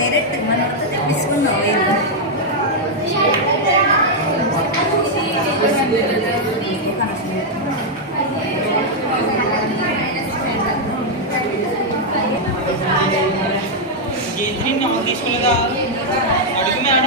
డైరెక్ట్ మన తెప్పించుకున్నావు తీసుకునేదా అడుగు మేడం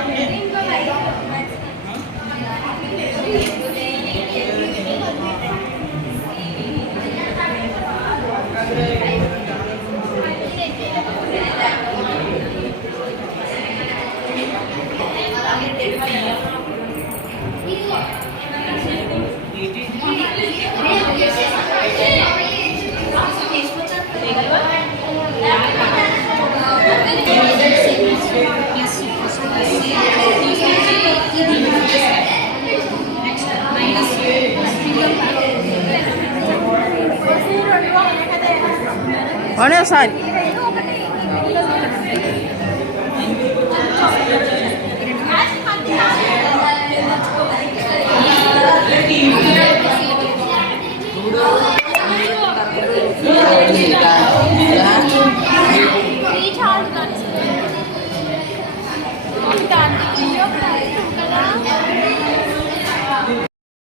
ఒకసారి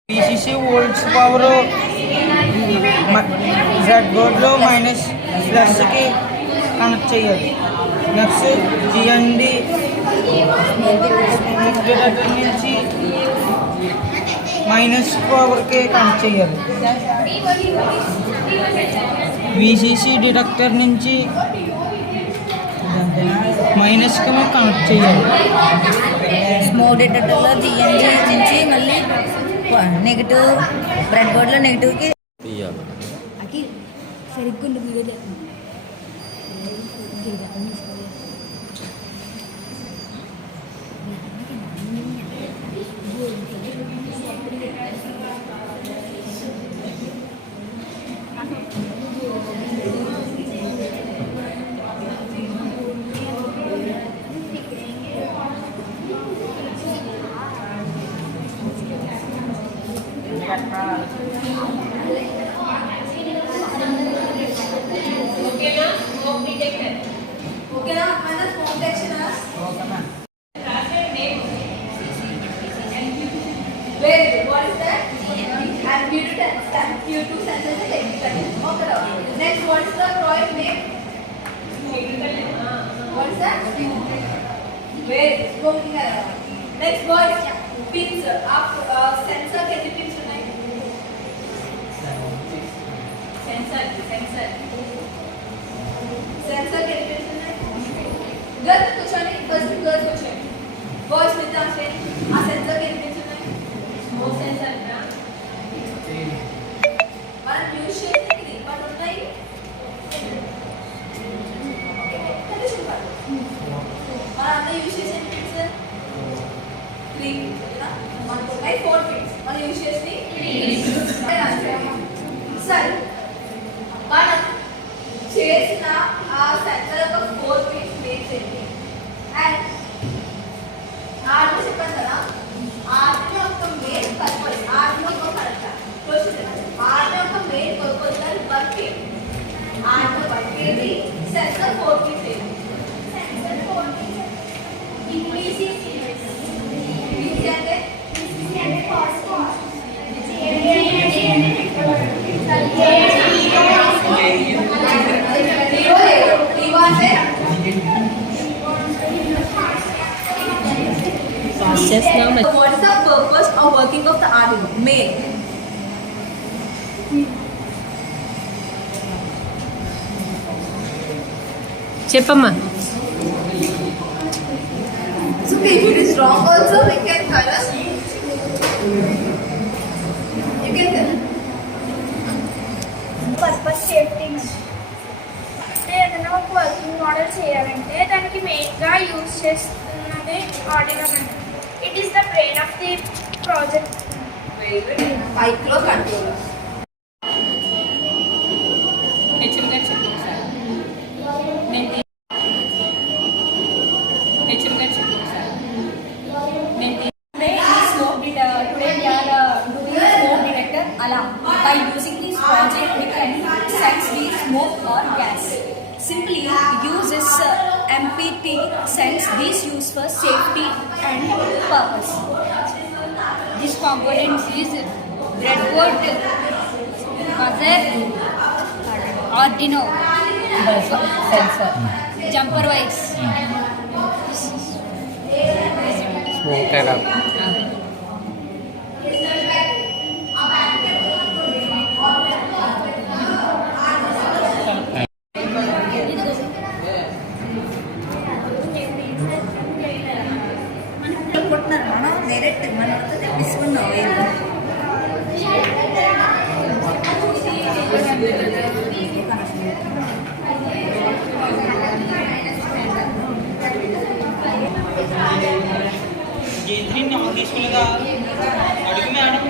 పీసీసీ వోల్ట్స్ పవర్ రెడ్ బోర్డ్లో మైనస్ ప్లస్కి కనెక్ట్ చేయాలి. నెక్స్ట్ జిఎండి నుంచి మైనస్ పవర్కి కనెక్ట్ చేయాలి. విసిసి డిటెక్టర్ నుంచి మైనస్కి కనెక్ట్ చేయాలి. స్మోక్ డిటెక్టర్లో జిఎండి నుంచి మళ్ళీ నెగిటివ్ బ్రెడ్ బోర్డ్లో నెగిటివ్కి సరిగ్గా Next, what is the product name? What is that? Where? Smoking alarm. Next, boys, pins. आप sensor कैसे pins बनाएंगे? Sensor कैसे pins बनाएंगे? गर्ल कुछ नहीं, बस गर्ल कुछ है. Boys में जाते हैं. आ sensor कैसे pins बनाएंगे? वो sensor ना. और न्यूज़ शेयर नहीं पर होता ही और आपने यूज़ शेयर से 3 ना और तो भाई 4 फिक्स और यूज़ शेयर से 3 सर पर शेयर्स ना सेंटर का 4 फिक्स मेक चाहिए एंड आज से पता ना आज में आपका मेन पर्पस आज में आपका करता क्वेश्चन आज में आपका मेन पर्पस है वर्क के आज में वर्क के भी सेंसर 4 की से सेंसर 4 की इंग्लिश क्या है cost What is the purpose of working of the Arduino? Main. చెప్పమ్మా. So if it is wrong also we can color. You can color. Purpose safety ఏదైనా ఒక వర్కింగ్ మోడల్ చేయాలంటే దానికి మెయిన్గా యూజ్ చేస్తున్నది Arduino. It is the brain of the project. Micro controller. Today we are doing smoke detector alarm by using this project, we can sense the smoke or gas. Simply use this MPT sense this use for safety and purpose. This component is breadboard, buzzer, Arduino, sensor. jumper wires. Smoke alarm. కొట్టినారు మనం డైరెక్ట్ మన తీసుకున్నాం జేత్రి నాకు తీసుకునేదా అడుగు మేడం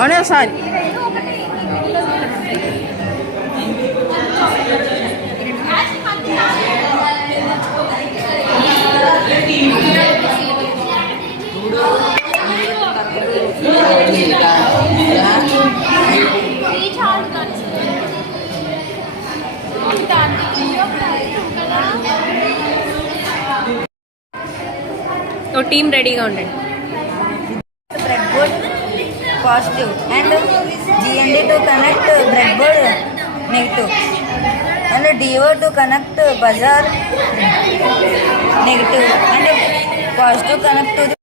అవునా sir team రెడీగా ఉండండి breadboard positive and GND to connect breadboard negative and DO to connect buzzer negative and positive connect to the